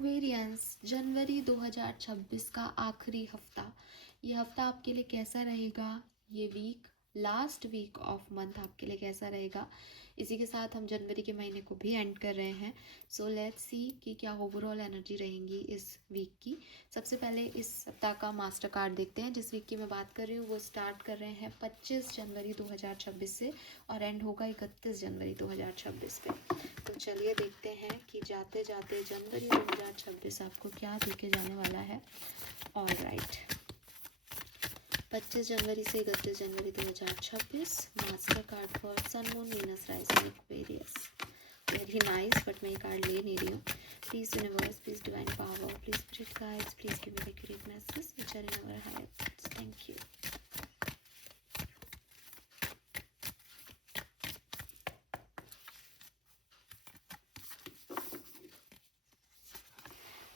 Aquarians जनवरी 2026 का आखिरी हफ्ता। ये हफ्ता आपके लिए कैसा रहेगा? ये week, last week of month आपके लिए कैसा रहेगा? इसी के साथ हम जनवरी के महीने को भी एंड कर रहे हैं। सो लेट्स सी कि क्या ओवरऑल एनर्जी रहेंगी इस वीक की। सबसे पहले इस सप्ताह का मास्टर कार्ड देखते हैं। जिस वीक की मैं बात कर रही हूँ वो स्टार्ट कर रहे हैं 25 जनवरी 2026 से और एंड होगा 31 जनवरी 2026 पे। तो चलिए देखते हैं कि जाते जाते जनवरी 2026 आपको क्या देके जाने वाला है। ऑल राइट, 25 जनवरी से 31 जनवरी 2026 master card for sun moon Venus rising Aquarius. Very nice, but मैं ये कार्ड ले नहीं रही हूँ। Please universe, please divine power, please spirit guides, please give me accurate messages which are in our hearts. Thank you.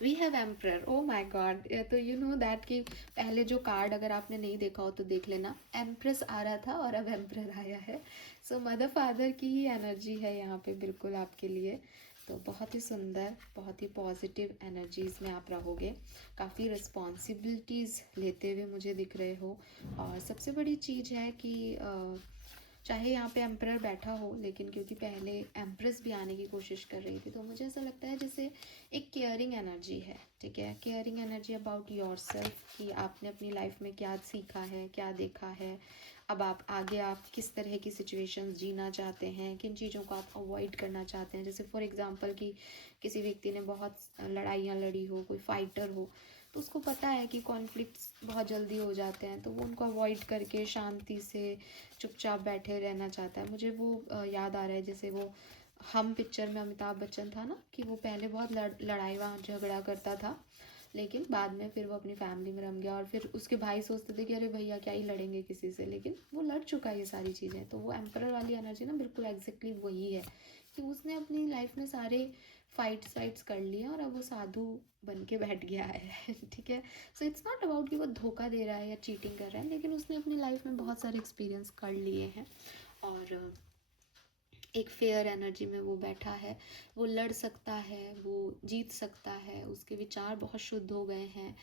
We have emperor. Oh my God, तो you know that कि पहले जो कार्ड अगर आपने नहीं देखा हो तो देख लेना। एम्प्रेस आ रहा था और अब एम्प्रर आया है। सो मदर फादर की ही एनर्जी है यहाँ पे बिल्कुल आपके लिए। तो बहुत ही सुंदर, बहुत ही पॉजिटिव एनर्जीज में आप रहोगे। काफ़ी रिस्पॉन्सिबिलिटीज़ लेते हुए मुझे दिख रहे हो। और सबसे बड़ी चीज़ है कि चाहे यहाँ पे एम्प्रर बैठा हो, लेकिन क्योंकि पहले एम्प्रेस भी आने की कोशिश कर रही थी तो मुझे ऐसा लगता है जैसे एक केयरिंग एनर्जी है। ठीक है, केयरिंग एनर्जी अबाउट योरसेल्फ कि आपने अपनी लाइफ में क्या सीखा है, क्या देखा है, अब आप आगे आप किस तरह की सिचुएशंस जीना चाहते हैं, किन चीज़ों को आप अवॉइड करना चाहते हैं। जैसे फॉर एग्जांपल कि किसी व्यक्ति ने बहुत लड़ाइयाँ लड़ी हो, कोई फाइटर हो, तो उसको पता है कि कॉन्फ्लिक्ट्स बहुत जल्दी हो जाते हैं तो वो उनको अवॉइड करके शांति से चुपचाप बैठे रहना चाहता है। मुझे वो याद आ रहा है जैसे वो हम पिक्चर में अमिताभ बच्चन था ना, कि वो पहले बहुत लड़ाई वहाँ झगड़ा करता था, लेकिन बाद में फिर वो अपनी फैमिली में रम गया और फिर उसके भाई सोचते थे कि अरे भैया क्या ही लड़ेंगे किसी से, लेकिन वो लड़ चुका है ये सारी चीज़ें। तो वो एम्परर वाली एनर्जी ना बिल्कुल एग्जैक्टली वही है कि उसने अपनी लाइफ में सारे फाइट्स कर लिए और अब वो साधु बन के बैठ गया है। ठीक है, सो इट्स नॉट अबाउट कि वो धोखा दे रहा है या चीटिंग कर रहा है, लेकिन उसने अपनी लाइफ में बहुत सारे एक्सपीरियंस कर लिए हैं और एक फेयर एनर्जी में वो बैठा है। वो लड़ सकता है, वो जीत सकता है, उसके विचार बहुत शुद्ध हो गए हैं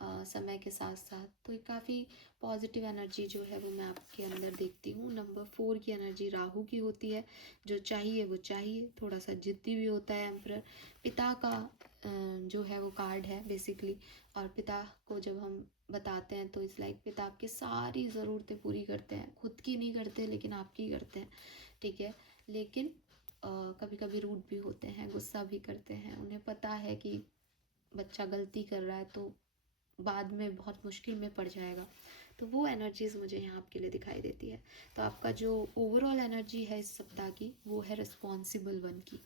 समय के साथ साथ। तो एक काफ़ी पॉजिटिव एनर्जी जो है वो मैं आपके अंदर देखती हूँ। नंबर 4 की एनर्जी राहु की होती है। जो चाहिए वो चाहिए, थोड़ा सा जिद्दी भी होता है एम्परर। पिता का जो है वो कार्ड है बेसिकली, और पिता को जब हम बताते हैं तो इस लाइक पिता आपकी सारी ज़रूरतें पूरी करते हैं, खुद की नहीं करते लेकिन आपकी करते हैं। ठीक है, लेकिन कभी कभी रूड भी होते हैं, गुस्सा भी करते हैं। उन्हें पता है कि बच्चा गलती कर रहा है तो बाद में बहुत मुश्किल में पड़ जाएगा। तो वो एनर्जीज मुझे यहाँ आपके लिए दिखाई देती है। तो आपका जो ओवरऑल एनर्जी है इस सप्ताह की वो है रिस्पॉन्सिबल वन की,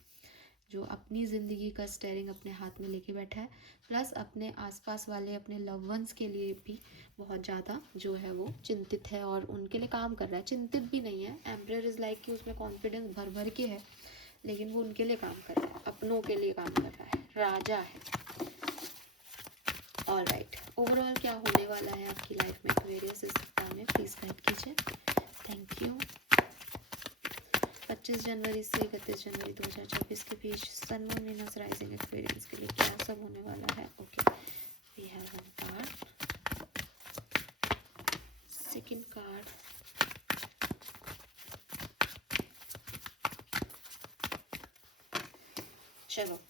जो अपनी ज़िंदगी का स्टेयरिंग अपने हाथ में लेके बैठा है, प्लस अपने आसपास वाले अपने लव वंस के लिए भी बहुत ज़्यादा जो है वो चिंतित है और उनके लिए काम कर रहा है। चिंतित भी नहीं है, एम्परर इज़ लाइक कि उसमें कॉन्फिडेंस भर भर के है, लेकिन वो उनके लिए काम कर रहा है, अपनों के लिए काम कर रहा है, राजा है। ऑल राइट, ओवरऑल क्या होने वाला है आपकी लाइफ में एक्वेरियस इस सप्ताह में, प्लीज़ गाइड कीजिए। Thank you. 25 जनवरी से 31 जनवरी 2026 के बीच sun moon Venus rising Aquarians के लिए क्या सब होने वाला है। Okay, we have one card, second card, चलो।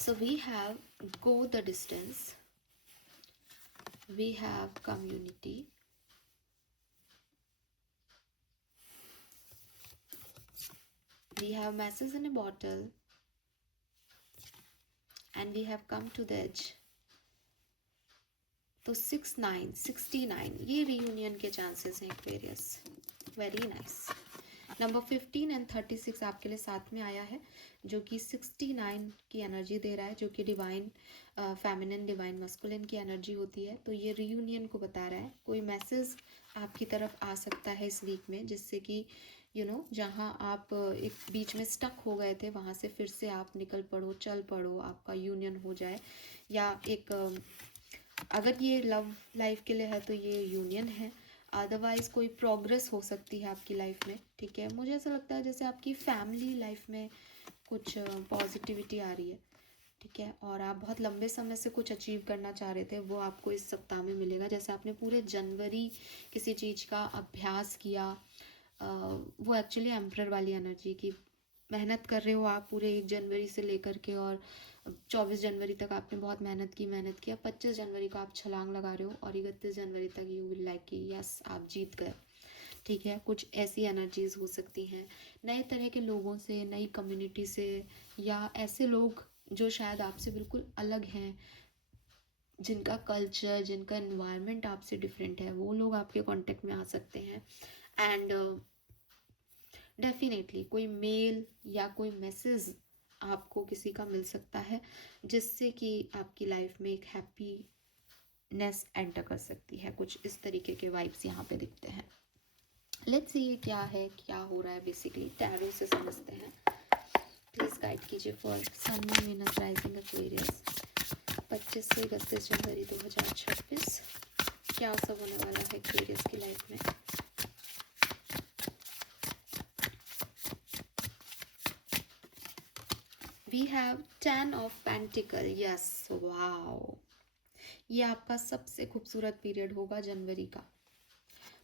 So we have go the distance, we have community, we have message in a bottle, and we have come to the edge. तो 69 ये रियूनियन के चांसेस हैं Aquarius. Very nice. Number 15 and 36 आपके लिए साथ में आया है, जो कि 69 की एनर्जी दे रहा है, जो कि डिवाइन फेमिनिन डिवाइन मस्कुलिन की एनर्जी होती है। तो ये रियूनियन को बता रहा है। कोई मैसेज आपकी तरफ आ सकता है इस वीक में, जिससे कि जहाँ आप एक बीच में स्टक हो गए थे वहाँ से फिर से आप निकल पड़ो, चल पड़ो, आपका यूनियन हो जाए। या एक अगर ये लव लाइफ के लिए है तो ये यूनियन है, अदरवाइज़ कोई प्रोग्रेस हो सकती है आपकी लाइफ में। ठीक है, मुझे ऐसा लगता है जैसे आपकी फैमिली लाइफ में कुछ पॉजिटिविटी आ रही है, ठीक है। और आप बहुत लंबे समय से कुछ अचीव करना चाह रहे थे, वो आपको इस सप्ताह में मिलेगा। जैसे आपने पूरे जनवरी किसी चीज़ का अभ्यास किया, वो एक्चुअली एम्परर वाली एनर्जी की मेहनत कर रहे हो आप पूरे 1 जनवरी से लेकर के, और 24 जनवरी तक आपने बहुत मेहनत किया। 25 जनवरी को आप छलांग लगा रहे हो और 31 जनवरी तक यू विल लाइक कि यस आप जीत गए, ठीक है। कुछ ऐसी एनर्जीज हो सकती हैं नए तरह के लोगों से, नई कम्युनिटी से, या ऐसे लोग जो शायद आपसे बिल्कुल अलग हैं, जिनका कल्चर, जिनका एनवायरनमेंट आपसे डिफरेंट है, वो लोग आपके कांटेक्ट में आ सकते हैं। एंड डेफिनेटली कोई मेल या कोई मैसेज आपको किसी का मिल सकता है, जिससे कि आपकी लाइफ में एक हैप्पीनेस एंटर कर सकती है। कुछ इस तरीके के वाइब्स यहाँ पे दिखते हैं। लेट्स सी क्या है, क्या हो रहा है बेसिकली, टैरो से समझते हैं। प्लीज गाइड कीजिए for sun, moon, Venus, rising, Aquarius 25 से 31 जनवरी 2026 क्या सब होने वाला है एक्वेरियस की लाइफ में। We have 10 of pentacle, yes, wow. ये आपका सबसे खूबसूरत पीरियड होगा जनवरी का।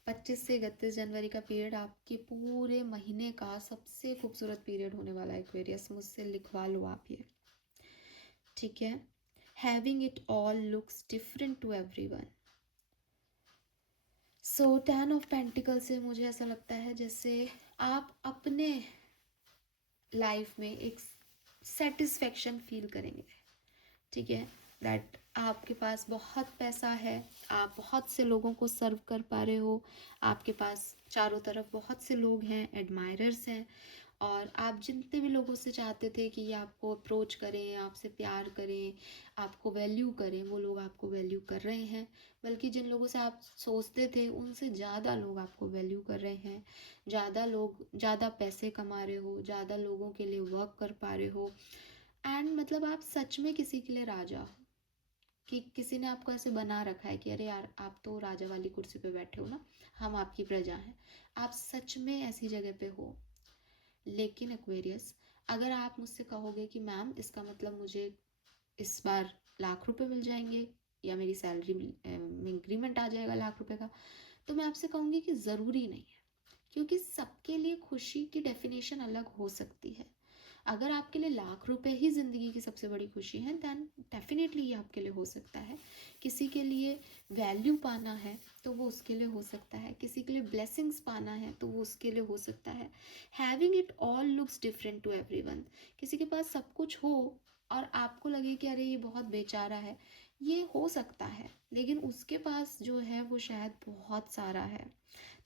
25 से 31 जनवरी का पीरियड आपके पूरे महीने का सबसे खूबसूरत पीरियड होने वाला है एक्वेरियस। मुझसे लिखवा लो आप ये, ठीक है। Having it all looks different to everyone. So 10 of pentacle से मुझे ऐसा लगता है जैसे आप अपने लाइफ में एक सेटिस्फेक्शन फील करेंगे, ठीक है। दैट आपके पास बहुत पैसा है, आप बहुत से लोगों को सर्व कर पा रहे हो, आपके पास चारों तरफ बहुत से लोग हैं, एडमायरर्स हैं, और आप जितने भी लोगों से चाहते थे कि ये आपको अप्रोच करें, आपसे प्यार करें, आपको वैल्यू करें, वो लोग आपको वैल्यू कर रहे हैं। बल्कि जिन लोगों से आप सोचते थे उनसे ज़्यादा लोग आपको वैल्यू कर रहे हैं। ज़्यादा लोग, ज़्यादा पैसे कमा रहे हो, ज़्यादा लोगों के लिए वर्क कर पा रहे हो। एंड मतलब आप सच में किसी के लिए राजा हो, कि किसी ने आपको ऐसे बना रखा है कि अरे यार आप तो राजा वाली कुर्सी पे बैठे हो ना, हम आपकी प्रजा हैं। आप सच में ऐसी जगह पे हो। लेकिन एक्वेरियस, अगर आप मुझसे कहोगे कि मैम इसका मतलब मुझे इस बार लाख रुपए मिल जाएंगे, या मेरी सैलरी में इंक्रीमेंट आ जाएगा लाख रुपए का, तो मैं आपसे कहूँगी कि ज़रूरी नहीं है। क्योंकि सबके लिए खुशी की डेफिनेशन अलग हो सकती है। अगर आपके लिए लाख रुपए ही ज़िंदगी की सबसे बड़ी खुशी है, देन डेफिनेटली ये आपके लिए हो सकता है। किसी के लिए वैल्यू पाना है तो वो उसके लिए हो सकता है, किसी के लिए ब्लेसिंग्स पाना है तो वो उसके लिए हो सकता है। Having it all looks different to everyone. किसी के पास सब कुछ हो और आपको लगे कि अरे ये बहुत बेचारा है, ये हो सकता है, लेकिन उसके पास जो है वो शायद बहुत सारा है।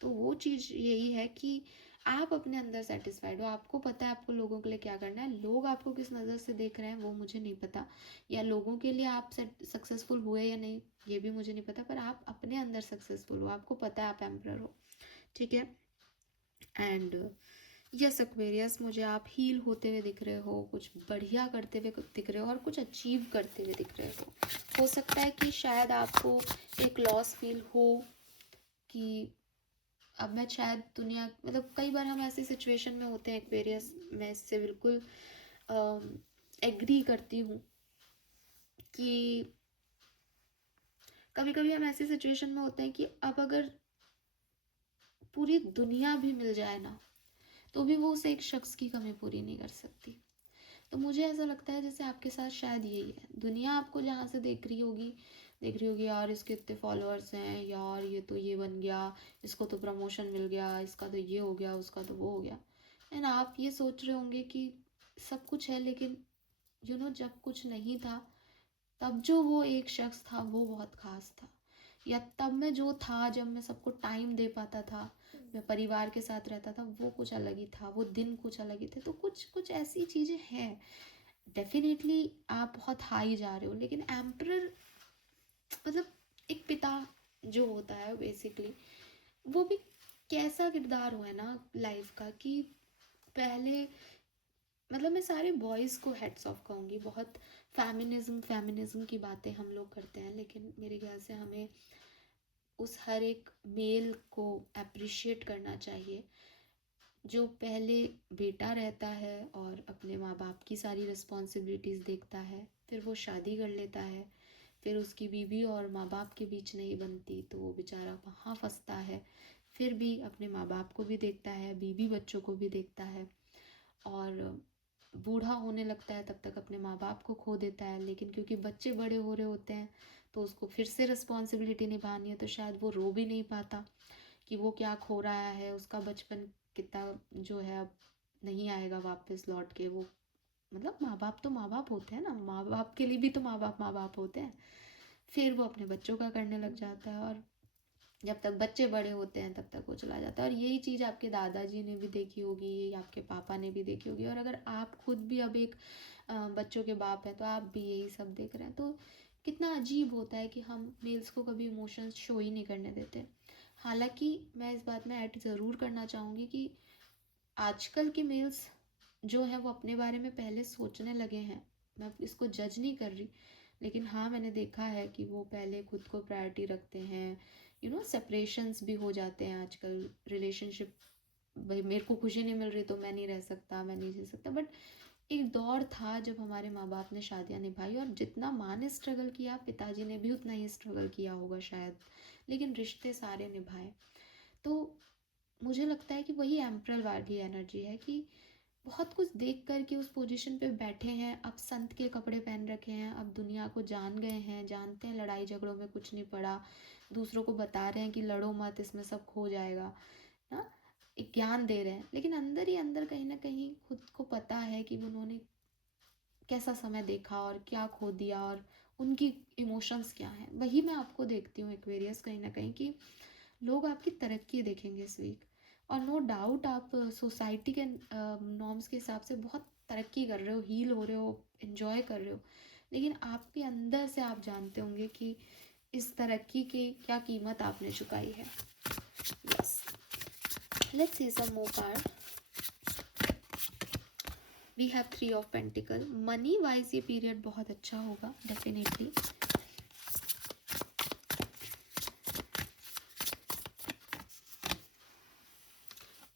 तो वो चीज़ यही है कि आप अपने अंदर सेटिस्फाइड हो, आपको पता है आपको लोगों के लिए क्या करना है। लोग आपको किस नज़र से देख रहे हैं वो मुझे नहीं पता, या लोगों के लिए आप सक्सेसफुल हुए या नहीं ये भी मुझे नहीं पता, पर आप अपने अंदर सक्सेसफुल हो, आपको पता है आप एम्परर हो, ठीक है। एंड यस एक्वेरियस, मुझे आप हील होते हुए दिख रहे हो, कुछ बढ़िया करते हुए दिख रहे हो, और कुछ अचीव करते हुए दिख रहे हो सकता है कि शायद आपको एक लॉस फील हो कि अब मैं शायद दुनिया, मतलब कई बार हम ऐसी सिचुएशन में होते हैं एक्वेरियस, मैं इससे बिल्कुल एग्री करती हूँ कि कभी कभी हम ऐसी सिचुएशन में होते हैं कि अब अगर पूरी दुनिया भी मिल जाए ना, तो भी वो उस एक शख्स की कमी पूरी नहीं कर सकती। तो मुझे ऐसा लगता है जैसे आपके साथ शायद यही है। दुनिया आपको जहाँ से देख रही होगी यार इसके इतने फॉलोअर्स हैं, यार ये तो ये बन गया, इसको तो प्रमोशन मिल गया, इसका तो ये हो गया, उसका तो वो हो गया। एंड आप ये सोच रहे होंगे कि सब कुछ है, लेकिन जब कुछ नहीं था तब जो वो एक शख्स था वो बहुत खास था। या तब मैं जो था, जब मैं सबको टाइम दे पाता था, मैं परिवार के साथ रहता था, वो कुछ अलग ही था, वो दिन कुछ अलग ही थे। तो कुछ कुछ ऐसी चीज़ें हैं। डेफिनेटली आप बहुत हाई जा रहे हो, लेकिन एम्परर मतलब एक पिता जो होता है बेसिकली, वो भी कैसा किरदार हुआ है ना लाइफ का, कि पहले मतलब मैं सारे बॉयज़ को हेड्स ऑफ कहूँगी। बहुत फेमिनिज्म की बातें हम लोग करते हैं, लेकिन मेरे ख्याल से हमें उस हर एक मेल को अप्रिशिएट करना चाहिए जो पहले बेटा रहता है और अपने माँ बाप की सारी रिस्पॉन्सिबिलिटीज़ देखता है, फिर वो शादी कर लेता है, फिर उसकी बीवी और माँ बाप के बीच नहीं बनती तो वो बेचारा वहाँ फंसता है, फिर भी अपने माँ बाप को भी देखता है, बीवी बच्चों को भी देखता है, और बूढ़ा होने लगता है तब तक अपने माँ बाप को खो देता है। लेकिन क्योंकि बच्चे बड़े हो रहे होते हैं तो उसको फिर से रिस्पॉन्सिबिलिटी निभानी है, तो शायद वो रो भी नहीं पाता कि वो क्या खो रहा है, उसका बचपन कितना जो है अब नहीं आएगा वापस लौट के। वो मतलब माँ बाप होते हैं ना, माँ बाप के लिए भी तो माँ बाप होते हैं। फिर वो अपने बच्चों का करने लग जाता है, और जब तक बच्चे बड़े होते हैं तब तक वो चला जाता है। और यही चीज़ आपके दादाजी ने भी देखी होगी, यही आपके पापा ने भी देखी होगी, और अगर आप खुद भी अब एक बच्चों के बाप हैं तो आप भी यही सब देख रहे हैं। तो कितना अजीब होता है कि हम मेल्स को कभी इमोशंस शो ही नहीं करने देते। हालांकि मैं इस बात में ऐड ज़रूर करना चाहूँगी कि आजकल के मेल्स जो है वो अपने बारे में पहले सोचने लगे हैं। मैं इसको जज नहीं कर रही, लेकिन हाँ मैंने देखा है कि वो पहले खुद को प्रायोरिटी रखते हैं। सेपरेशंस भी हो जाते हैं आजकल, रिलेशनशिप, भाई मेरे को खुशी नहीं मिल रही तो मैं नहीं रह सकता, मैं नहीं जी सकता। बट एक दौर था जब हमारे माँ बाप ने शादियाँ निभाई, और जितना माँ ने स्ट्रगल किया पिताजी ने भी उतना ही स्ट्रगल किया होगा शायद, लेकिन रिश्ते सारे निभाए। तो मुझे लगता है कि वही एम्परल वाली एनर्जी है कि बहुत कुछ देख कर के उस पोजीशन पे बैठे हैं, अब संत के कपड़े पहन रखे हैं, अब दुनिया को जान गए हैं, जानते हैं लड़ाई झगड़ों में कुछ नहीं पड़ा, दूसरों को बता रहे हैं कि लड़ो मत, इसमें सब खो जाएगा ना, एक ज्ञान दे रहे हैं। लेकिन अंदर ही अंदर कहीं ना कहीं खुद को पता है कि उन्होंने कैसा समय देखा और क्या खो दिया, और उनकी इमोशंस क्या हैं। वही मैं आपको देखती हूँ एक्वेरियस, कहीं ना कहीं कि लोग आपकी तरक्की देखेंगे इस वीक। और नो डाउट आप सोसाइटी के नॉर्म्स के हिसाब से बहुत तरक्की कर रहे हो, हील हो रहे हो, इन्जॉय कर रहे हो, लेकिन आपके अंदर से आप जानते होंगे कि इस तरक्की की क्या कीमत आपने चुकाई है। Yes, let's see some more card. We have 3 of pentacle. Money wise ये पीरियड बहुत अच्छा होगा definitely.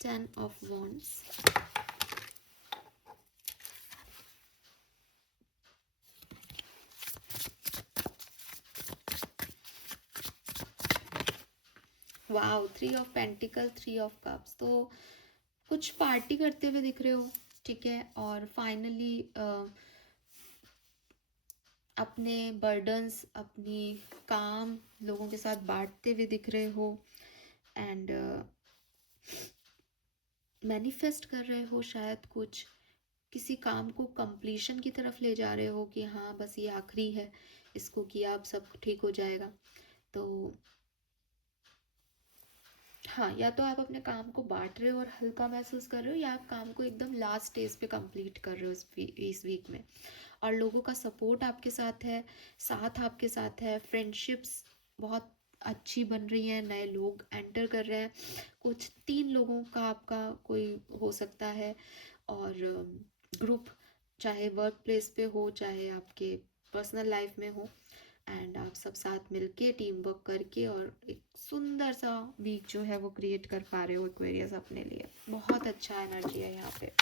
Ten of Wands. Wow, 3 of pentacle, 3 of cups. तो कुछ पार्टी करते हुए दिख रहे हो, ठीक है, और फाइनली अपने बर्डन्स, अपनी काम लोगों के साथ बांटते हुए दिख रहे हो, एंड मैनिफेस्ट कर रहे हो शायद कुछ, किसी काम को कंप्लीशन की तरफ ले जा रहे हो कि हाँ बस ये आखिरी है, इसको किया अब सब ठीक हो जाएगा। तो हाँ, या तो आप अपने काम को बांट रहे हो और हल्का महसूस कर रहे हो, या आप काम को एकदम लास्ट स्टेज पे कंप्लीट कर रहे हो इस वीक में, और लोगों का सपोर्ट आपके साथ है, साथ आपके साथ है, फ्रेंडशिप्स बहुत अच्छी बन रही हैं, नए लोग एंटर कर रहे हैं, कुछ 3 लोगों का आपका कोई हो सकता है, और ग्रुप, चाहे वर्क प्लेस पे हो चाहे आपके पर्सनल लाइफ में हो, एंड आप सब साथ मिलके टीम वर्क करके और एक सुंदर सा वीक जो है वो क्रिएट कर पा रहे हो एक्वेरियस अपने लिए। बहुत अच्छा एनर्जी है यहाँ पे,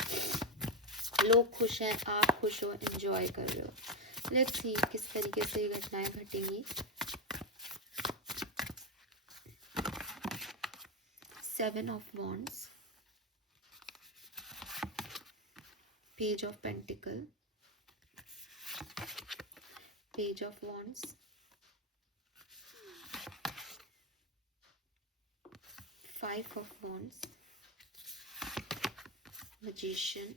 लोग खुश हैं, आप खुश हो, एंजॉय कर रहे हो। लेट्स सी किस तरीके से ये घटनाएं घटेंगी। 7 of wands, page of pentacle, page of wands, 5 of wands, magician,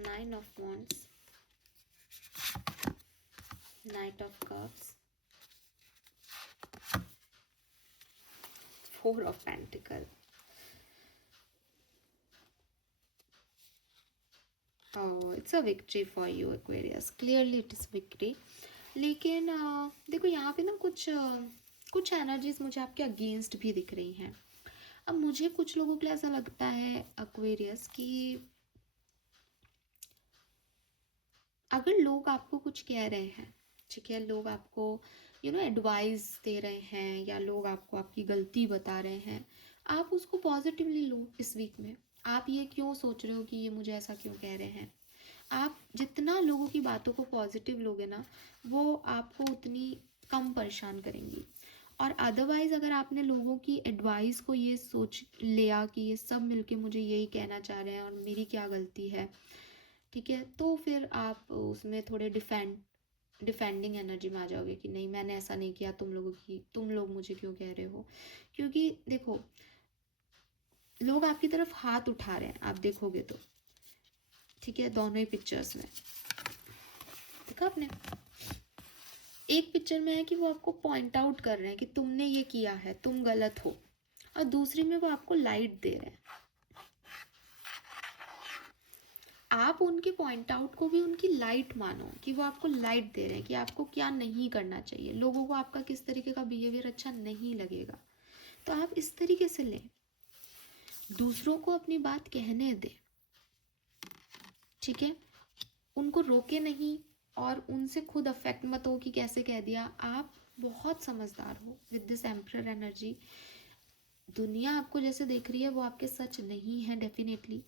9 of wands, knight of cups, 4 of pentacle. Oh, it's a victory for you Aquarius, clearly it is victory. लेकिन देखो यहाँ पे ना कुछ एनर्जीज मुझे आपके अगेंस्ट भी दिख रही हैं। अब मुझे कुछ लोगों के लिए ऐसा लगता है एक्वेरियस कि अगर लोग आपको कुछ कह रहे हैं, ठीक है, लोग आपको एडवाइस दे रहे हैं, या लोग आपको आपकी गलती बता रहे हैं, आप उसको पॉजिटिवली लो इस वीक में। आप ये क्यों सोच रहे हो कि ये मुझे ऐसा क्यों कह रहे हैं? आप जितना लोगों की बातों को पॉजिटिव लोगे ना, वो आपको उतनी कम परेशान करेंगी। और अदरवाइज़ अगर आपने लोगों की एडवाइस को ये सोच लिया कि ये सब मिलके मुझे यही कहना चाह रहे हैं और मेरी क्या गलती है, ठीक है, तो फिर आप उसमें थोड़े डिफेंडिंग एनर्जी में आ जाओगे कि नहीं, मैंने ऐसा नहीं किया, तुम लोग मुझे क्यों कह रहे हो। क्योंकि देखो, लोग आपकी तरफ हाथ उठा रहे हैं, आप देखोगे तो, ठीक है, दोनों ही पिक्चर्स में देखा आपने। एक पिक्चर में है कि वो आपको पॉइंट आउट कर रहे हैं कि तुमने ये किया है, तुम गलत हो, और दूसरी में वो आपको लाइट दे रहे हैं। आप उनके पॉइंट आउट को भी उनकी लाइट मानो कि वो आपको लाइट दे रहे हैं कि आपको क्या नहीं करना चाहिए, लोगों को आपका किस तरीके का बिहेवियर अच्छा नहीं लगेगा, तो आप इस तरीके से लें, दूसरों को अपनी बात कहने दें, ठीक है, उनको रोके नहीं और उनसे खुद अफेक्ट मत हो कि कैसे कह दिया। आप बहुत समझदार हो विद दिस एम्परर एनर्जी। दुनिया आपको जैसे देख रही है वो आपके सच नहीं है, डेफिनेटली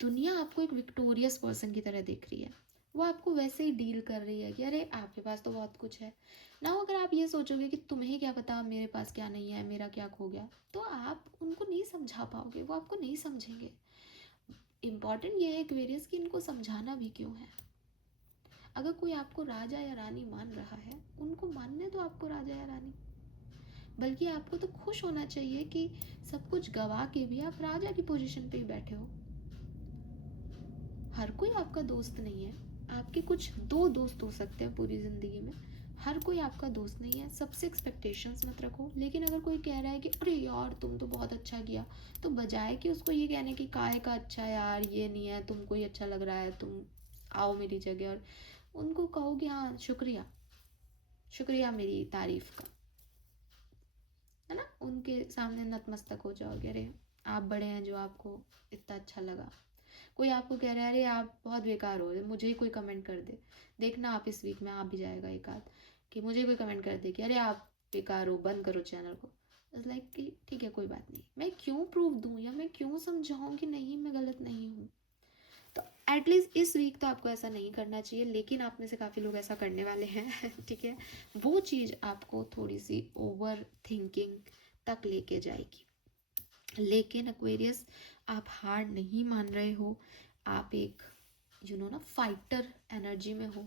दुनिया आपको एक विक्टोरियस पर्सन की तरह देख रही है, वो आपको वैसे ही डील कर रही है कि अरे आपके पास तो बहुत कुछ है ना। अगर आप ये सोचोगे कि तुम्हें क्या पता मेरे पास क्या नहीं है, मेरा क्या खो गया, तो आप उनको नहीं समझा पाओगे, वो आपको नहीं समझेंगे। इम्पॉर्टेंट ये है एक्वेरियस कि इनको समझाना भी क्यों है। अगर कोई आपको राजा या रानी मान रहा है, उनको मानने दो आपको राजा या रानी। बल्कि आपको तो खुश होना चाहिए कि सब कुछ गवा के भी आप राजा की पोजीशन पे ही बैठे हो। हर कोई आपका दोस्त नहीं है, आपके कुछ दो दोस्त हो सकते हैं पूरी ज़िंदगी में, हर कोई आपका दोस्त नहीं है। सबसे एक्सपेक्टेशंस मत रखो। लेकिन अगर कोई कह रहा है कि अरे यार तुम तो बहुत अच्छा किया, तो बजाय कि उसको ये कहने कि काहे का अच्छा यार, ये नहीं है, तुमको ही अच्छा लग रहा है, तुम आओ मेरी जगह, और उनको कहो कि हाँ शुक्रिया, शुक्रिया मेरी तारीफ का, है ना, उनके सामने नतमस्तक हो जाओगे, अरे आप बड़े हैं जो आपको इतना अच्छा लगा। कोई आपको कह रहा है अरे आप बहुत बेकार हो, मुझे ही कोई कमेंट कर दे, देखना आप इस वीक में आ भी जाएगा एक आध, कि मुझे कोई कमेंट कर दे कि अरे आप बेकार हो, बंद करो चैनल को। इट्स लाइक कि ठीक है कोई बात नहीं, मैं क्यों प्रूफ दूँ या मैं क्यों समझाऊँ कि नहीं मैं गलत नहीं हूँ। तो एटलीस्ट इस वीक तो आपको ऐसा नहीं करना चाहिए, लेकिन आप में से काफ़ी लोग ऐसा करने वाले हैं ठीक है, वो चीज़ आपको थोड़ी सी ओवर थिंकिंग तक लेके जाएगी। लेकिन एक्वेरियस, आप हार नहीं मान रहे हो, आप एक ना फाइटर एनर्जी में हो,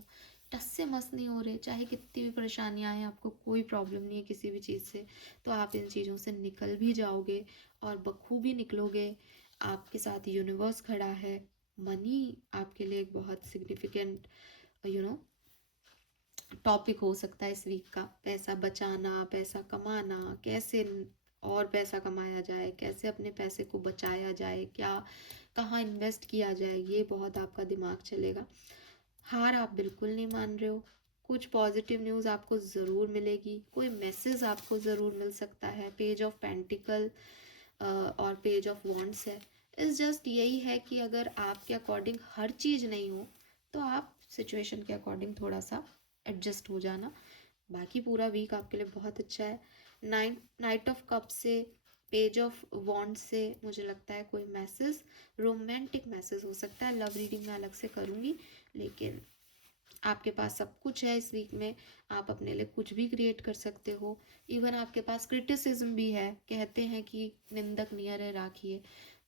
टस से मस नहीं हो रहे, चाहे कितनी भी परेशानियां आए, आपको कोई प्रॉब्लम नहीं है किसी भी चीज़ से, तो आप इन चीज़ों से निकल भी जाओगे और बखूबी निकलोगे। आपके साथ यूनिवर्स खड़ा है, मनी आपके लिए एक बहुत सिग्निफिकेंट यू नो टॉपिक हो सकता है इस वीक का। पैसा बचाना, पैसा कमाना, कैसे और पैसा कमाया जाए, कैसे अपने पैसे को बचाया जाए, क्या कहाँ इन्वेस्ट किया जाए, ये बहुत आपका दिमाग चलेगा। हार आप बिल्कुल नहीं मान रहे हो। कुछ पॉजिटिव न्यूज़ आपको ज़रूर मिलेगी, कोई मैसेज आपको ज़रूर मिल सकता है। पेज ऑफ पेंटिकल और पेज ऑफ वॉन्ड्स है। इस जस्ट यही है कि अगर आपके अकॉर्डिंग हर चीज़ नहीं हो, तो आप सिचुएशन के अकॉर्डिंग थोड़ा सा एडजस्ट हो जाना। बाकी पूरा वीक आपके लिए बहुत अच्छा है। नाइट ऑफ कप से, पेज ऑफ वॉन्ड से मुझे लगता है कोई मैसेज, रोमांटिक मैसेज हो सकता है। लव रीडिंग मैं अलग से करूँगी, लेकिन आपके पास सब कुछ है इस वीक में, आप अपने लिए कुछ भी क्रिएट कर सकते हो। इवन आपके पास क्रिटिसिज्म भी है। कहते हैं कि निंदक नियर है राखिए,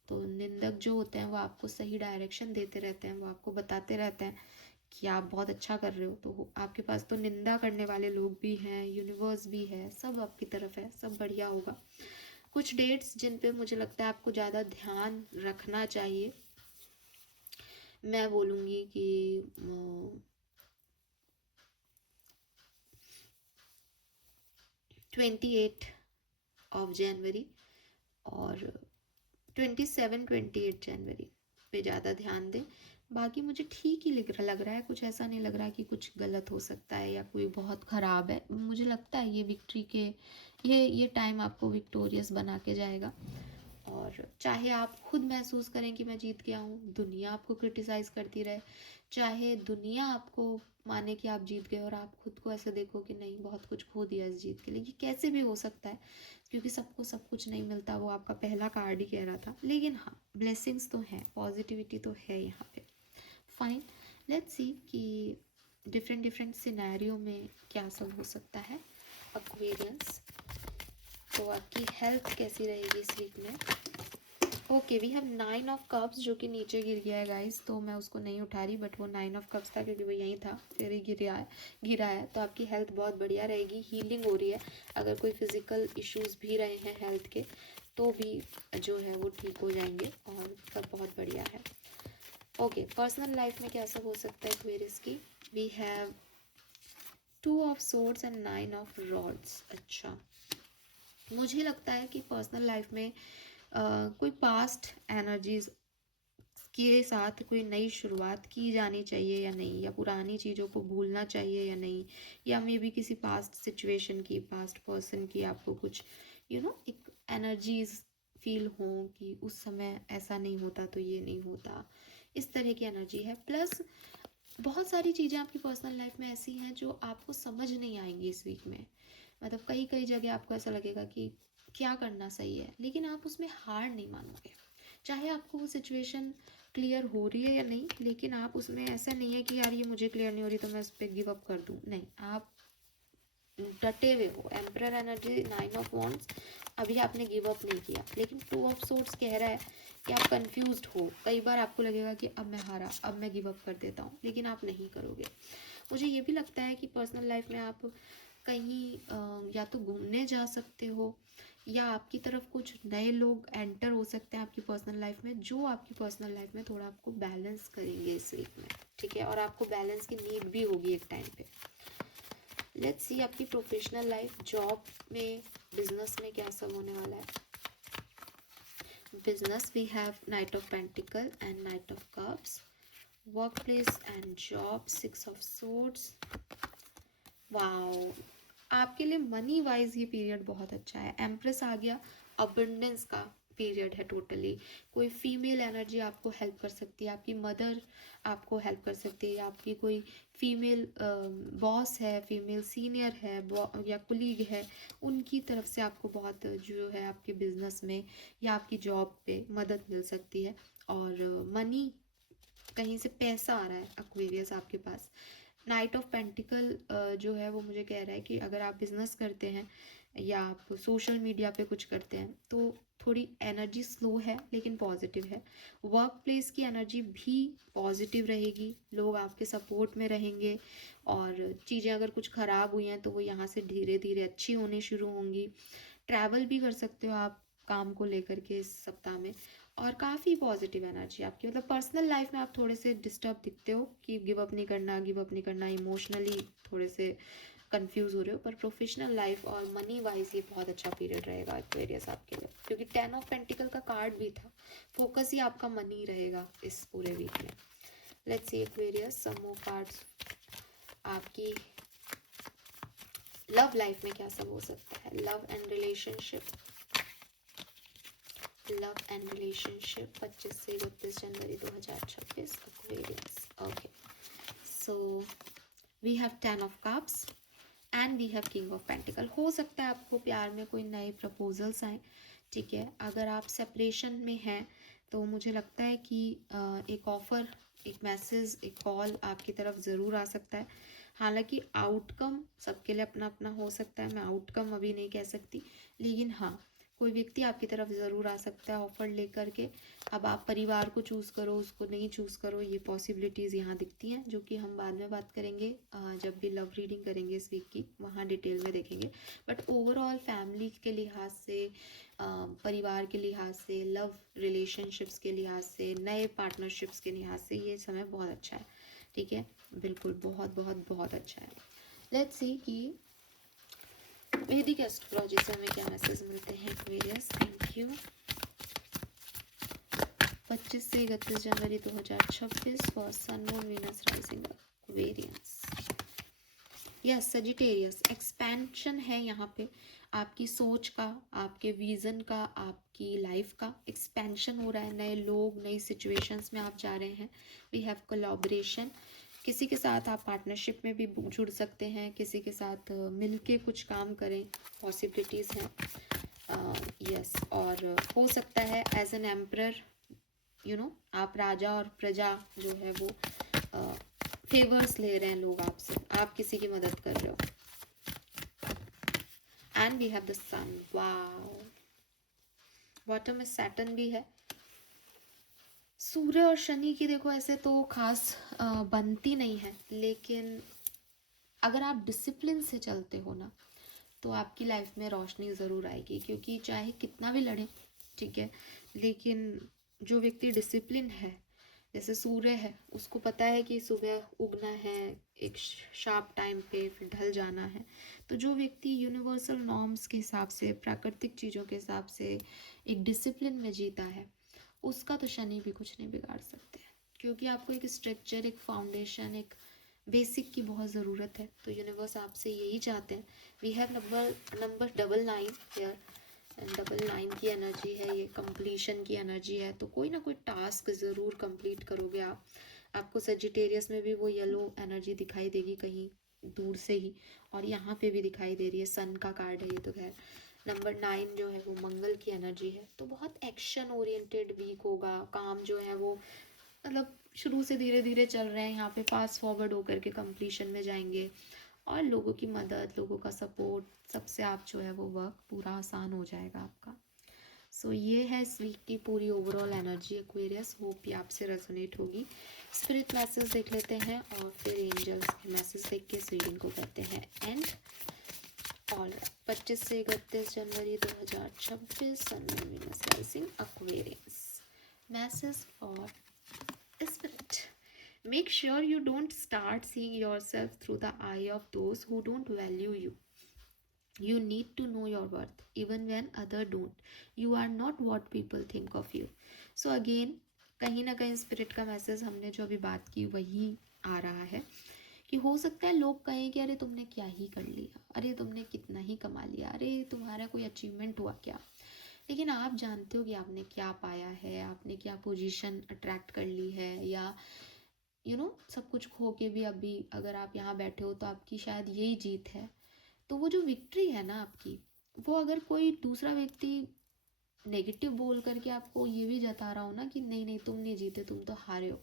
तो निंदक जो होते हैं वो आपको सही डायरेक्शन देते रहते हैं, वो आपको बताते रहते हैं कि आप बहुत अच्छा कर रहे हो। तो आपके पास तो निंदा करने वाले लोग भी हैं, यूनिवर्स भी है, सब आपकी तरफ है, सब बढ़िया होगा। कुछ डेट्स जिन पे मुझे लगता है आपको ज़्यादा ध्यान रखना चाहिए, मैं बोलूँगी कि 28 ऑफ जनवरी और 27-28 जनवरी पे ज़्यादा ध्यान दें। बाकी मुझे ठीक ही लग रहा है, कुछ ऐसा नहीं लग रहा कि कुछ गलत हो सकता है या कोई बहुत ख़राब है। मुझे लगता है ये विक्ट्री के ये टाइम आपको विक्टोरियस बना के जाएगा। और चाहे आप खुद महसूस करें कि मैं जीत गया हूँ, दुनिया आपको क्रिटिसाइज़ करती रहे, चाहे दुनिया आपको माने कि आप जीत गए और आप खुद को ऐसे देखो कि नहीं बहुत कुछ खो दिया इस जीत के लिए, ये कैसे भी हो सकता है क्योंकि सबको सब कुछ नहीं मिलता, वो आपका पहला कार्ड ही कह रहा था। लेकिन हाँ, ब्लेसिंग्स तो हैं, पॉजिटिविटी तो है यहाँ पे। फाइन, लेट्स सी कि डिफरेंट डिफरेंट सिनेरियो में क्या सब हो सकता है। एक्वेरियंस, तो आपकी हेल्थ कैसी रहेगी इस वीक में। Okay, we have 9 of cups जो कि नीचे गिर गया है गाइस, तो मैं उसको नहीं उठा रही, बट वो 9 ऑफ कप्स था क्योंकि वो यहीं था, फिर ही गिरा है। तो आपकी हेल्थ बहुत बढ़िया रहेगी, हीलिंग हो रही है। अगर कोई फिजिकल इश्यूज भी रहे हैं हेल्थ के तो भी जो है वो ठीक हो जाएंगे और सब बहुत बढ़िया है। ओके, पर्सनल लाइफ में क्या सब हो सकता है एक्वेरियस की। We have 2 of swords and 9 of rods. अच्छा, मुझे लगता है कि पर्सनल लाइफ में कोई पास्ट एनर्जीज के साथ कोई नई शुरुआत की जानी चाहिए या नहीं, या पुरानी चीज़ों को भूलना चाहिए या नहीं, या मे बी किसी पास्ट सिचुएशन की, पास्ट पर्सन की आपको कुछ एक एनर्जीज फील हो कि उस समय ऐसा नहीं होता तो ये नहीं होता, इस तरह की एनर्जी है। प्लस बहुत सारी चीज़ें आपकी पर्सनल लाइफ में ऐसी हैं जो आपको समझ नहीं आएंगी इस वीक में। मतलब कई कई जगह आपको ऐसा लगेगा कि क्या करना सही है, लेकिन आप उसमें हार नहीं मानोगे। चाहे आपको वो सिचुएशन क्लियर हो रही है या नहीं, लेकिन आप उसमें ऐसा नहीं है कि यार ये मुझे क्लियर नहीं हो रही तो मैं इस पर गिव अप कर दूँ, नहीं, आप डटे हुए हो। एम्परर एनर्जी, 9 ऑफ वॉन्ड्स, अभी आपने गिव अप नहीं किया। लेकिन 2 ऑफ सोर्ड्स कह रहा है कि आप कंफ्यूज्ड हो, कई बार आपको लगेगा कि अब मैं हारा, अब मैं गिव अप कर देता हूँ, लेकिन आप नहीं करोगे। मुझे ये भी लगता है कि पर्सनल लाइफ में आप कहीं या तो घूमने जा सकते हो, या आपकी तरफ कुछ नए लोग एंटर हो सकते हैं आपकी पर्सनल लाइफ में, जो आपकी पर्सनल लाइफ में थोड़ा आपको बैलेंस करेंगे इस वीक में, ठीक है। और आपको बैलेंस की नीड भी होगी एक टाइम पे। लेट्स सी आपकी प्रोफेशनल लाइफ, जॉब में, बिजनेस में क्या सब होने वाला है। Business, we have knight of pentacle and knight of cups. Work place and job, 6 of swords. Wow, आपके लिए मनी वाइज ये पीरियड बहुत अच्छा है। एम्प्रेस आ गया, अबंडेंस का पीरियड है टोटली। कोई फीमेल एनर्जी आपको हेल्प कर सकती है, आपकी मदर आपको हेल्प कर सकती है, आपकी कोई फीमेल बॉस है, फीमेल सीनियर है या कुलीग है, उनकी तरफ से आपको बहुत जो है आपके बिजनेस में या आपकी जॉब पे मदद मिल सकती है। और मनी, कहीं से पैसा आ रहा है एक्वेरियस आपके पास। नाइट ऑफ पेंटिकल जो है वो मुझे कह रहा है कि अगर आप बिजनेस करते हैं या आप सोशल मीडिया पे कुछ करते हैं तो थोड़ी एनर्जी स्लो है लेकिन पॉजिटिव है। वर्क प्लेस की एनर्जी भी पॉजिटिव रहेगी, लोग आपके सपोर्ट में रहेंगे, और चीज़ें अगर कुछ ख़राब हुई हैं तो वो यहाँ से धीरे धीरे अच्छी होनी शुरू होंगी। ट्रैवल भी कर सकते हो आप काम को लेकर के इस सप्ताह में, और काफ़ी पॉजिटिव एनर्जी आपकी। मतलब पर्सनल लाइफ में आप थोड़े से डिस्टर्ब दिखते हो कि गिव अप नहीं करना, गिव अप नहीं करना, इमोशनली थोड़े से कंफ्यूज हो रहे हो, पर प्रोफेशनल लाइफ और मनी वाइज ये बहुत अच्छा पीरियड रहेगा एक्वेरियस आपके लिए, क्योंकि 10 ऑफ पेंटिकल का कार्ड भी था। फोकस ही आपका मनी रहेगा इस पूरे वीक में। Let's see Aquarius, some more cards. आपकी लव लाइफ में क्या सब हो सकता है। Love and relationship, love and relationship 25 से 31 जनवरी 2026 Aquarius. Okay, so we have 10 of cups and we have king of pentacle. हो सकता है आपको प्यार में कोई नए प्रपोजल्स आए, ठीक है। अगर आप सेपरेशन में हैं तो मुझे लगता है कि एक ऑफ़र, एक मैसेज, एक कॉल आपकी तरफ ज़रूर आ सकता है। हालांकि आउटकम सबके लिए अपना अपना हो सकता है, मैं आउटकम अभी नहीं कह सकती, लेकिन हाँ, कोई व्यक्ति आपकी तरफ ज़रूर आ सकता है ऑफ़र लेकर के। अब आप परिवार को चूज़ करो, उसको नहीं चूज़ करो, ये पॉसिबिलिटीज़ यहाँ दिखती हैं, जो कि हम बाद में बात करेंगे जब भी लव रीडिंग करेंगे इस वीक की, वहाँ डिटेल में देखेंगे। बट ओवरऑल फैमिली के लिहाज से, परिवार के लिहाज से, लव रिलेशनशिप्स के लिहाज से, नए पार्टनरशिप्स के लिहाज से ये समय बहुत अच्छा है, ठीक है। बिल्कुल बहुत बहुत बहुत अच्छा है। लेट्स सी कि वैदिक एस्ट्रोलॉजी से हमें क्या मैसेज मिलते हैं एक्वेरियस। Thank you. 25 से 31 जनवरी 2026 for sun moon Venus rising Aquarius. Yes Sagittarius expansion है यहाँ पे, आपकी सोच का, आपके विजन का, आपकी लाइफ का एक्सपेंशन हो रहा है, नए लोग नई सिचुएशंस में आप जा रहे हैं। वी हैव कोलैबोरेशन, किसी के साथ आप पार्टनरशिप में भी जुड़ सकते हैं, किसी के साथ मिलके कुछ काम करें, पॉसिबिलिटीज़ हैं। यस और हो सकता है एज एन एम्परर आप राजा और प्रजा जो है वो फेवर्स ले रहे हैं लोग आपसे, आप किसी की मदद कर रहे हो। And we have the sun, wow. Bottom में सैटर्न भी है। सूर्य और शनि की देखो ऐसे तो खास बनती नहीं है, लेकिन अगर आप डिसिप्लिन से चलते हो ना तो आपकी लाइफ में रोशनी ज़रूर आएगी, क्योंकि चाहे कितना भी लड़ें, ठीक है, लेकिन जो व्यक्ति डिसिप्लिन है, जैसे सूर्य है, उसको पता है कि सुबह उगना है एक शार्प टाइम पे, फिर ढल जाना है। तो जो व्यक्ति यूनिवर्सल नॉर्म्स के हिसाब से, प्राकृतिक चीज़ों के हिसाब से एक डिसिप्लिन में जीता है, उसका तो शनि भी कुछ नहीं बिगाड़ सकते, क्योंकि आपको एक स्ट्रक्चर, एक फाउंडेशन, एक बेसिक की बहुत ज़रूरत है। तो यूनिवर्स आपसे यही चाहते हैं। We have number 99 here, and 99 की एनर्जी है ये, कंप्लीशन की एनर्जी है। तो कोई ना कोई टास्क ज़रूर कंप्लीट करोगे आप। आपको सजिटेरियस में भी वो येलो एनर्जी दिखाई देगी कहीं दूर से ही, और यहाँ पे भी दिखाई दे रही है, सन का कार्ड है ये तो। खैर नंबर 9 जो है वो मंगल की एनर्जी है, तो बहुत एक्शन ओरिएंटेड वीक होगा। काम जो है वो मतलब शुरू से धीरे धीरे चल रहे हैं, यहाँ पे फास्ट फॉरवर्ड होकर के कंप्लीशन में जाएंगे, और लोगों की मदद, लोगों का सपोर्ट, सबसे आप जो है वो वर्क पूरा आसान हो जाएगा आपका। सो ये है इस वीक की पूरी ओवरऑल एनर्जी एक्वेरियस। होप ये आपसे रेजोनेट होगी। स्पिरिट मैसेज देख लेते हैं और फिर एंजल्स के मैसेज देख के इस रीडिंग को करते हैं एंड। ऑल 25 से 31 जनवरी 2026 sun Venus rising Aquarius. Message for Spirit. Make sure you don't start seeing yourself through the eye of those who don't value you. You need to know your worth even when others don't. You are not what people think of you. So again, कहीं ना कहीं spirit का message हमने जो अभी बात की वही आ रहा है कि हो सकता है लोग कहें कि अरे तुमने क्या ही कर लिया, अरे तुमने कितना ही कमा लिया, अरे तुम्हारा कोई अचीवमेंट हुआ क्या। लेकिन आप जानते हो कि आपने क्या पाया है, आपने क्या पोजीशन अट्रैक्ट कर ली है, या सब कुछ खो के भी अभी अगर आप यहाँ बैठे हो तो आपकी शायद यही जीत है। तो वो जो विक्ट्री है ना आपकी, वो अगर कोई दूसरा व्यक्ति नेगेटिव बोल करके आपको ये भी जता रहा हो ना कि नहीं नहीं तुम नहीं जीते, तुम तो हारे हो,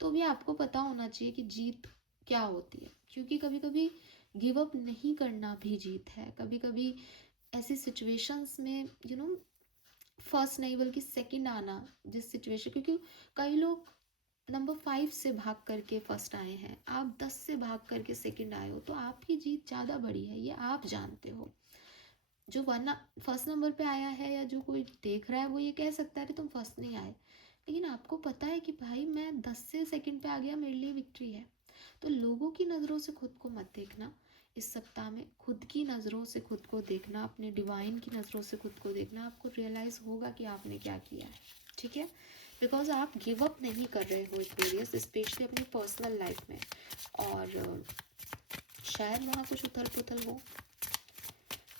तो भी आपको पता होना चाहिए कि जीत क्या होती है। क्योंकि कभी कभी गिव अप नहीं करना भी जीत है। कभी कभी ऐसी सिचुएशंस में फर्स्ट नहीं बल्कि सेकंड आना, जिस सिचुएशन, क्योंकि कई लोग नंबर 5 से भाग करके फर्स्ट आए हैं, आप 10 से भाग करके सेकंड आए हो, तो आपकी जीत ज़्यादा बड़ी है, ये आप जानते हो। जो वरना फर्स्ट नंबर पे आया है या जो कोई देख रहा है वो ये कह सकता है कि तुम फर्स्ट नहीं आए, लेकिन आपको पता है कि भाई मैं 10 से सेकंड पे आ गया, मेरे लिए विक्ट्री है। तो लोगों की नज़रों से खुद को मत देखना इस सप्ताह में, खुद की नज़रों से खुद को देखना, अपने डिवाइन की नज़रों से खुद को देखना। आपको रियलाइज़ होगा कि आपने क्या किया है, ठीक है, बिकॉज आप गिव अप नहीं कर रहे हो एक्वेरियस, स्पेशली अपनी पर्सनल लाइफ में। और शायद वहाँ कुछ उथल पुथल हो।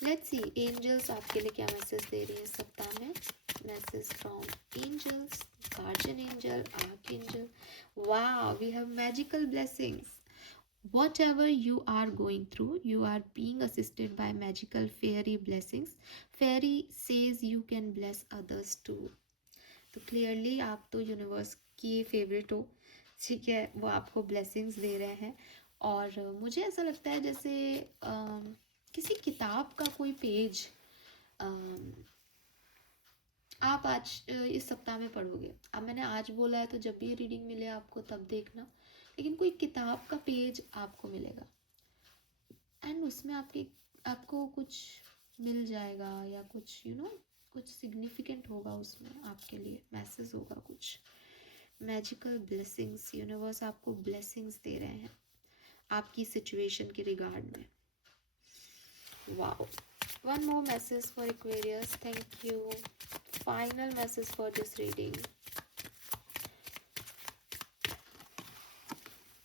लेट्स सी एंजल्स आपके लिए क्या मैसेज दे रही है इस सप्ताह में। Message from angels, guardian angel, archangel. Wow, we have magical blessings. Whatever you are going through, you are being assisted by magical fairy blessings. Fairy says you can bless others too. तो clearly आप तो universe की favourite हो, ठीक है, वो आपको blessings दे रहे हैं। और मुझे ऐसा लगता है जैसे किसी किताब का कोई पेज आप आज इस सप्ताह में पढ़ोगे। अब मैंने आज बोला है तो जब भी रीडिंग मिले आपको तब देखना, लेकिन कोई किताब का पेज आपको मिलेगा एंड उसमें आपको कुछ मिल जाएगा, या कुछ कुछ सिग्निफिकेंट होगा उसमें, आपके लिए मैसेज होगा कुछ। मैजिकल ब्लेसिंग्स, यूनिवर्स आपको ब्लेसिंग्स दे रहे हैं आपकी सिचुएशन के रिगार्ड में। Wow, one more message for Aquarius. Thank you. Final message for this reading.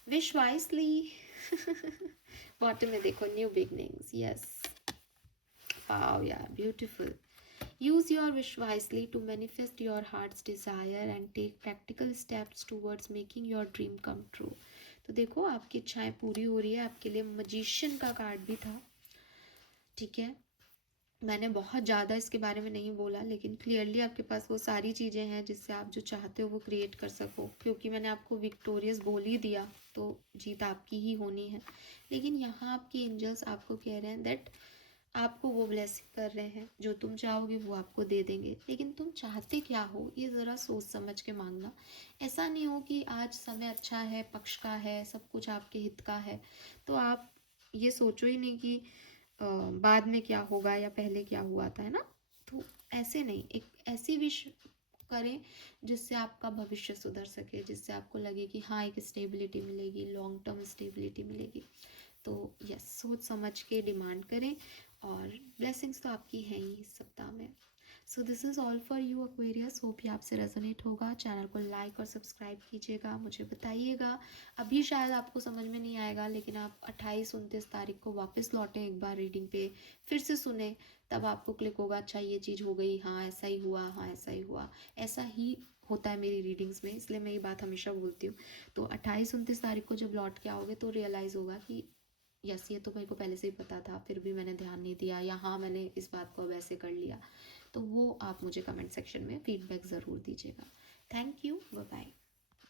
Wish wisely. Bottom में देखो, न्यू बिगनिंग्स, यस, वाओ यार, beautiful. Use your wish wisely to manifest your heart's desire and take practical steps towards making your dream come true. तो देखो आपकी इच्छाएं पूरी हो रही है। आपके लिए मजिशियन का कार्ड भी था, ठीक है। मैंने बहुत ज़्यादा इसके बारे में नहीं बोला, लेकिन क्लियरली आपके पास वो सारी चीज़ें हैं जिससे आप जो चाहते हो वो क्रिएट कर सको, क्योंकि मैंने आपको विक्टोरियस बोल ही दिया तो जीत आपकी ही होनी है। लेकिन यहाँ आपके एंजल्स आपको कह रहे हैं दैट आपको वो ब्लेसिंग कर रहे हैं, जो तुम चाहोगे वो आपको दे देंगे। लेकिन तुम चाहते क्या हो ये ज़रा सोच समझ के मांगना। ऐसा नहीं हो कि आज समय अच्छा है, पक्ष का है, सब कुछ आपके हित का है, तो आप ये सोचो ही नहीं कि बाद में क्या होगा या पहले क्या हुआ था, है ना। तो ऐसे नहीं, एक ऐसी विश करें जिससे आपका भविष्य सुधर सके, जिससे आपको लगे कि हाँ एक स्टेबिलिटी मिलेगी, लॉन्ग टर्म स्टेबिलिटी मिलेगी। तो यस, सोच समझ के डिमांड करें, और ब्लेसिंग्स तो आपकी हैं ही इस सप्ताह में। So this is all for you Aquarius, hope ये आपसे रेजोनेट होगा। चैनल को लाइक और सब्सक्राइब कीजिएगा, मुझे बताइएगा। अभी शायद आपको समझ में नहीं आएगा, लेकिन आप 28-29 तारीख को वापस लौटें एक बार रीडिंग पे, फिर से सुने, तब आपको क्लिक होगा, अच्छा ये चीज़ हो गई, हाँ ऐसा ही हुआ, हाँ ऐसा ही हुआ। ऐसा ही होता है मेरी रीडिंग्स में, इसलिए मैं ये बात हमेशा बोलती हूँ। तो 28-29 तारीख को जब लौट के आओगे तो रियलाइज़ होगा कि यस ये तो मेरे को पहले से ही पता था, फिर भी मैंने ध्यान नहीं दिया, या हाँ मैंने इस बात को अब ऐसे कर लिया। तो वो आप मुझे कमेंट सेक्शन में फीडबैक ज़रूर दीजिएगा। Thank you, bye bye.